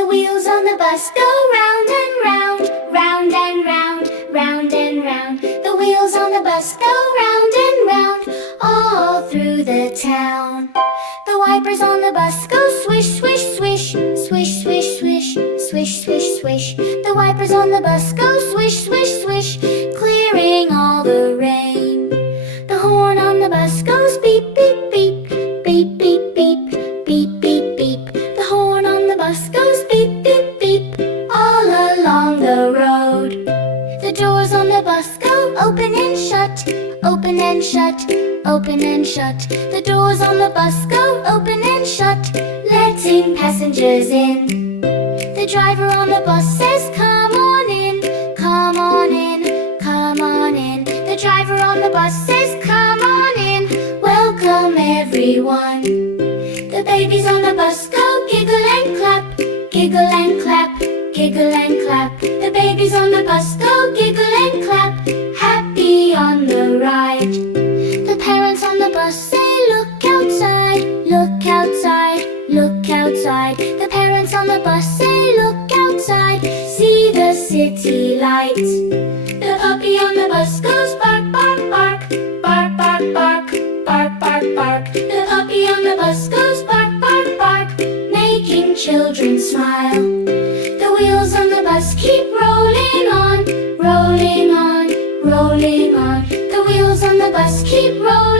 The wheels on the bus go round and round, round and round, round and round. The wheels on the bus go round and round, all through the town. The wipers on the bus go swish, swish, swish, swish, swish, swish, swish, swish, swish. The wipers on the bus go swish, swish, swish, clearing all the rain. The horn on the bus goes beep, beep, beep, beep, beep, beep, beep, beep, beep. The horn on the bus goes beep, beep, beep, all along the road. The doors on the bus go open and shut, open and shut, open and shut. The doors on the bus go open and shut, letting passengers in. The driver on the bus says, come on in, come on in, come on in. The driver on the bus says, come on in, welcome everyone. The babies on the bus go giggle and clap, giggle and clap, giggle and clap. The babies on the bus go giggle and clap, happy on the ride. The parents on the bus say, look outside, look outside, look outside. The parents on the bus say, look outside, see the city lights. The puppy on the bus goes bark, bark, bark, bark, bark, bark, bark, bark, bark. The puppy on the bus goes bark, bark, bark, making children smile. The wheels on the bus keep rolling on, rolling on, rolling on. The wheels on the bus keep rolling